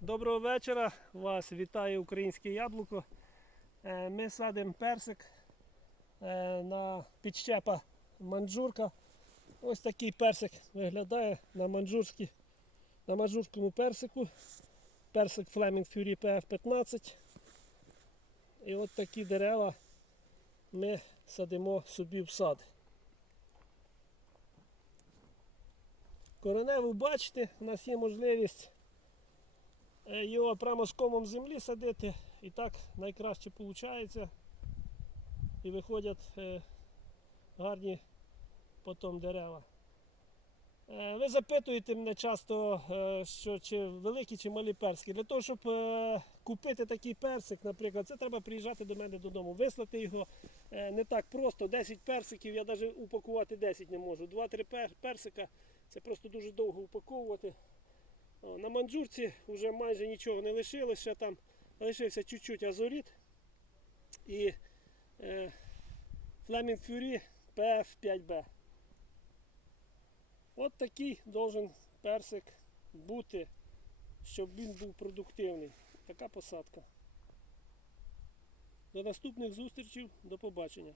Доброго вечора. Вас вітає українське яблуко. Е, Ми садимо персик е, на підщепа манджурка. Ось такий персик виглядає на на манджурському персику. Персик Fleming Fury PF15. І от такі дерева ми садимо собі в сад. Кореневу бачите, у нас є можливість його прямо з комом землі садити. І так найкраще виходить. І виходять е, гарні потім дерева. Е, Ви запитуєте мене часто, е, що чи великі, чи малі персики. Для того, щоб е, купити такий персик, наприклад, це треба приїжджати до мене додому, вислати його е, не так просто. 10 персиків, я навіть упакувати 10 не можу. 2-3 персика це просто дуже довго упаковувати. На манджурці вже майже нічого не лишилося, ще там лишився чуть-чуть азоріт і е, Fleming Fury PF5B. От такий должен персик бути, щоб він був продуктивний. Така посадка. До наступних зустрічей, до побачення.